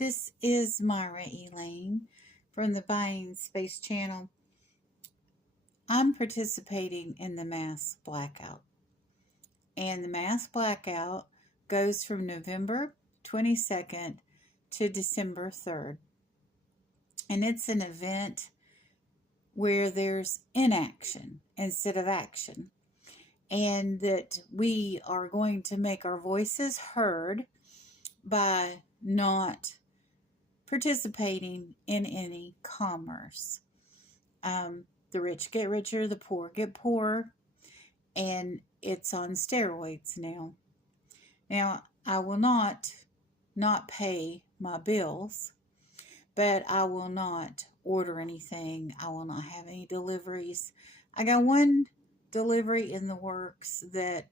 This is Myra Elaine from the Buying Space channel. I'm participating in the mass blackout, and the mass blackout goes from November 22nd to December 3rd. And it's an event where there's inaction instead of action, and that we are going to make our voices heard by not participating in any commerce. The rich get richer, the poor get poorer, and it's on steroids now. Now, I will not pay my bills, but I will not order anything. I will not have any deliveries. I got one delivery in the works that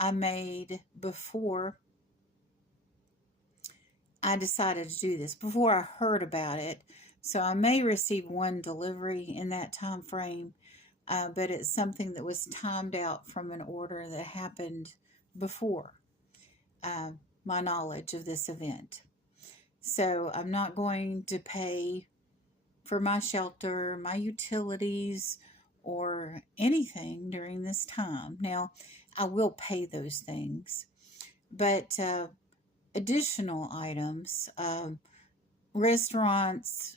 I made before I decided to do this, before I heard about it. So I may receive one delivery in that time frame, but it's something that was timed out from an order that happened before my knowledge of this event. So I'm not going to pay for my shelter, my utilities, or anything during this time. Now, I will pay those things, but additional items, restaurants,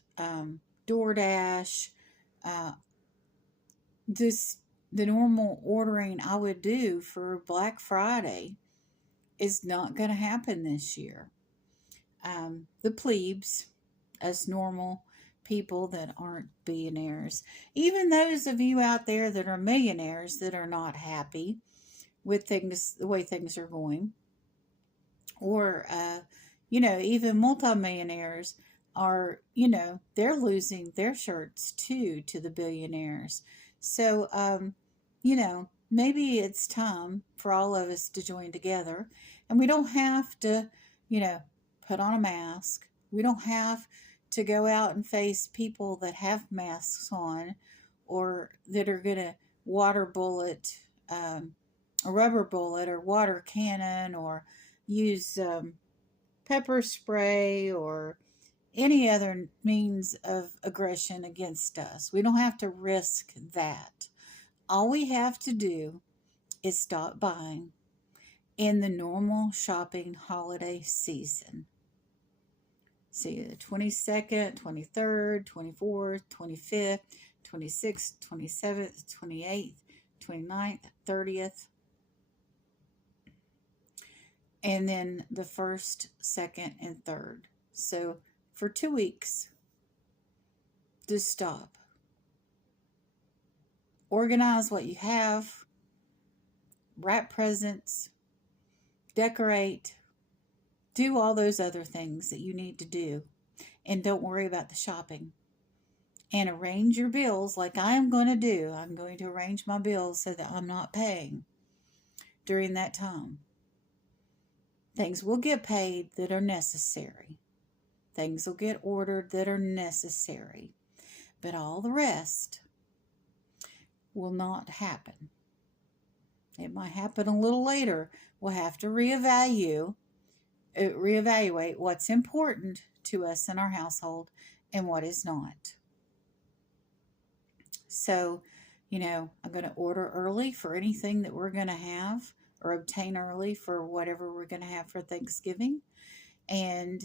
DoorDash, the normal ordering I would do for Black Friday is not going to happen this year. The plebes, us normal people that aren't billionaires, even those of you out there that are millionaires that are not happy with things, the way things are going, or even multimillionaires are, they're losing their shirts too to the billionaires. So maybe it's time for all of us to join together, and we don't have to put on a mask. We don't have to go out and face people that have masks on, or that are going to water bullet, a rubber bullet or water cannon, or use pepper spray, or any other means of aggression against us. We don't have to risk that. All we have to do is stop buying in the normal shopping holiday season. See, the 22nd, 23rd, 24th, 25th, 26th, 27th, 28th, 29th, 30th. And then the 1st, 2nd, and 3rd. So for 2 weeks, just stop. Organize what you have. Wrap presents. Decorate. Do all those other things that you need to do. And don't worry about the shopping. And arrange your bills like I am going to do. I'm going to arrange my bills so that I'm not paying during that time. Things will get paid that are necessary. Things will get ordered that are necessary. But all the rest will not happen. It might happen a little later. We'll have to reevaluate what's important to us in our household and what is not. So, I'm going to order early for anything that we're going to have, or obtain early for whatever we're going to have for Thanksgiving. And,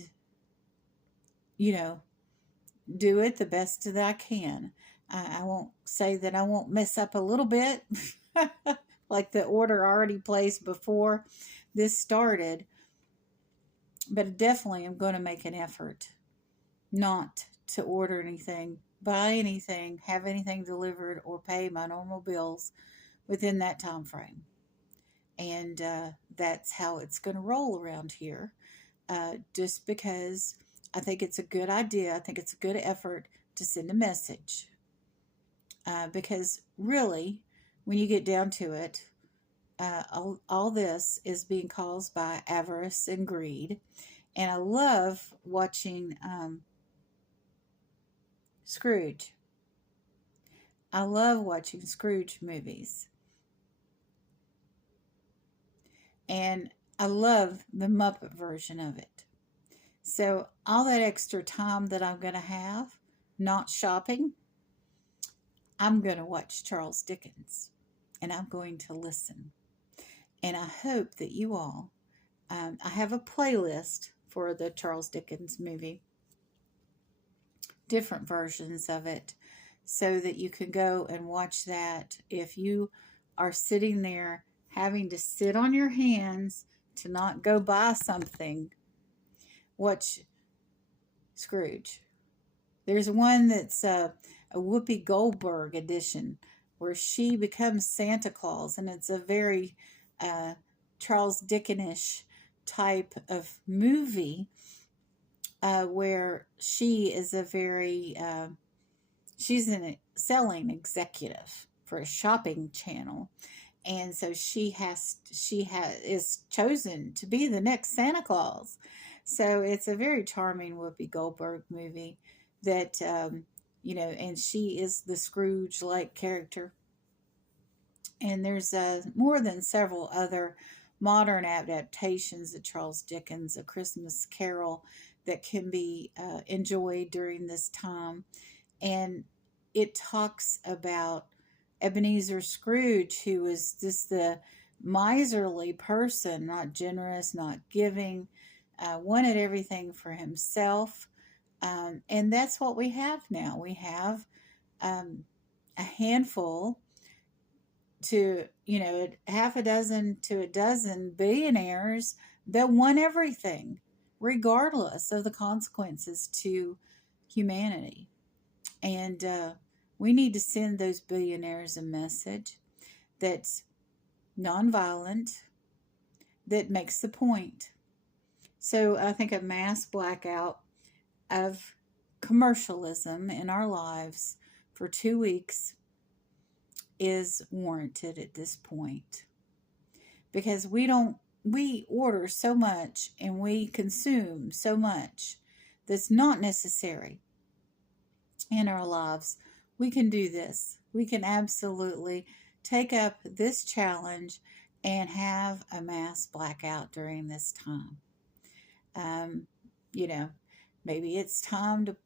do it the best that I can. I won't say that I won't mess up a little bit, like the order already placed before this started. But definitely I'm going to make an effort not to order anything, buy anything, have anything delivered, or pay my normal bills within that time frame. And that's how it's going to roll around here. Just because I think it's a good idea. I think it's a good effort to send a message. Because really, when you get down to it, all this is being caused by avarice and greed. And I love watching Scrooge. I love watching Scrooge movies. And I love the Muppet version of it. So all that extra time that I'm going to have not shopping, I'm going to watch Charles Dickens and I'm going to listen. And I hope that you all, I have a playlist for the Charles Dickens movie, different versions of it, so that you can go and watch that if you are sitting there having to sit on your hands to not go buy something. Watch Scrooge. There's one that's a Whoopi Goldberg edition where she becomes Santa Claus, and it's a very uh, Charles Dickenish type of movie where she is a very she's a selling executive for a shopping channel, and so is chosen to be the next Santa Claus. So it's a very charming Whoopi Goldberg movie that and she is the Scrooge like character. And there's more than several other modern adaptations of Charles Dickens' A Christmas Carol that can be enjoyed during this time. And it talks about Ebenezer Scrooge, who was just the miserly person, not generous, not giving, wanted everything for himself. And that's what we have now. We have a handful to, half a dozen to a dozen billionaires that want everything, regardless of the consequences to humanity. And we need to send those billionaires a message that's nonviolent, that makes the point. So I think a mass blackout of commercialism in our lives for 2 weeks is warranted at this point, because we order so much and we consume so much that's not necessary in our lives. We can do this. We can absolutely take up this challenge and have a mass blackout during this time. Um, Maybe it's time to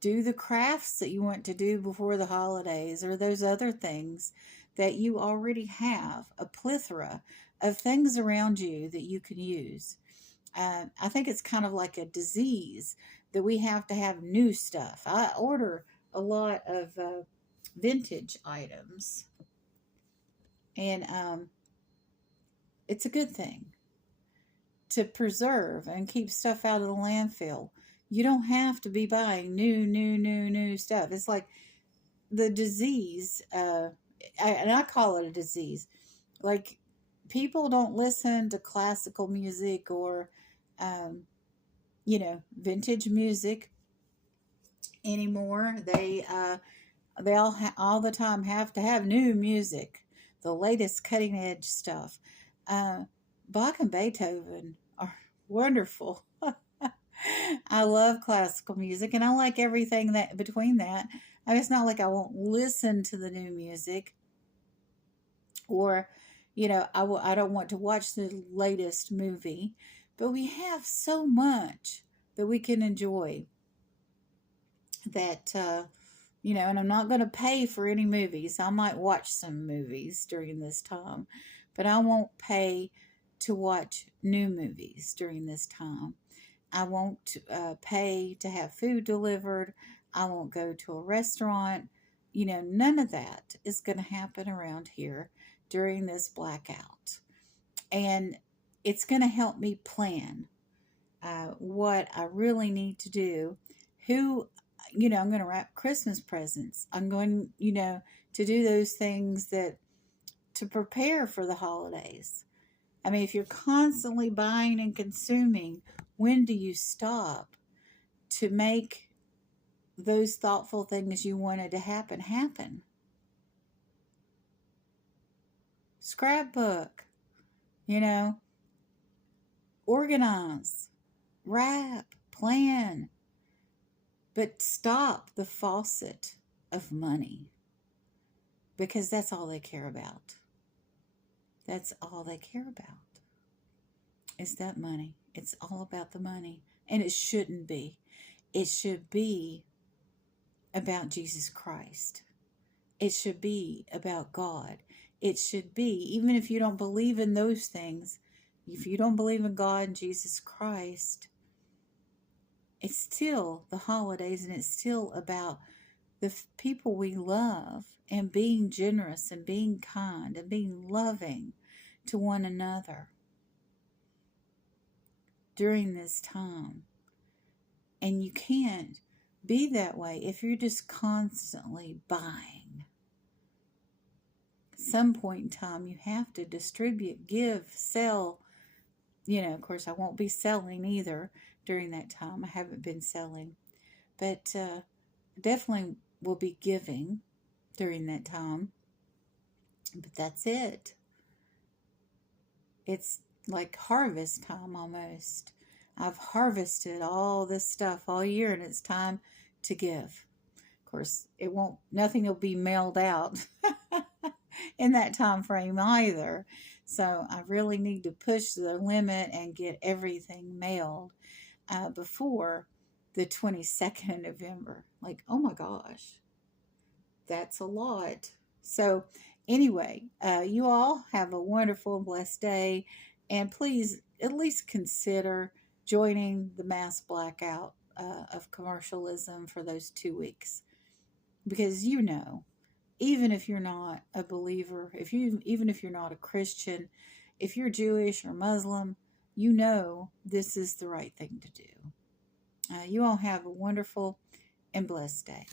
do the crafts that you want to do before the holidays, or those other things that you already have a plethora of things around you that you can use. I think it's kind of like a disease that we have to have new stuff. I order a lot of vintage items, and it's a good thing to preserve and keep stuff out of the landfill. You don't have to be buying new stuff. It's like the disease, and I call it a disease. Like, people don't listen to classical music or, vintage music anymore. They all the time have to have new music, the latest cutting edge stuff. Bach and Beethoven are wonderful. I love classical music, and I like everything that between that. It's not like I won't listen to the new music, or I don't want to watch the latest movie, but we have so much that we can enjoy that and I'm not going to pay for any movies. I might watch some movies during this time, but I won't pay to watch new movies during this time. I won't pay to have food delivered. I won't go to a restaurant. None of that is going to happen around here during this blackout. And it's going to help me plan what I really need to do. I'm going to wrap Christmas presents. I'm going, to do those things to prepare for the holidays. I mean, if you're constantly buying and consuming, when do you stop to make those thoughtful things you wanted to happen? Scrapbook, organize, wrap, plan, but stop the faucet of money, because that's all they care about. That's all they care about is that money. It's all about the money. And it shouldn't be. It should be about Jesus Christ. It should be about God. It should be, even if you don't believe in those things, if you don't believe in God and Jesus Christ, it's still the holidays, and it's still about the people we love and being generous and being kind and being loving to one another during this time. And you can't be that way if you're just constantly buying. At some point in time, you have to distribute, give, sell. Of course, I won't be selling either during that time. I haven't been selling. But definitely will be giving during that time. But that's it. It's like harvest time almost. I've harvested all this stuff all year, and it's time to give. Of course, nothing will be mailed out in that time frame either. So I really need to push the limit and get everything mailed before the 22nd of November. Like, oh my gosh, that's a lot. So anyway, you all have a wonderful and blessed day. And please at least consider joining the mass blackout of commercialism for those 2 weeks. Because even if you're not a believer, even if you're not a Christian, if you're Jewish or Muslim, this is the right thing to do. You all have a wonderful and blessed day.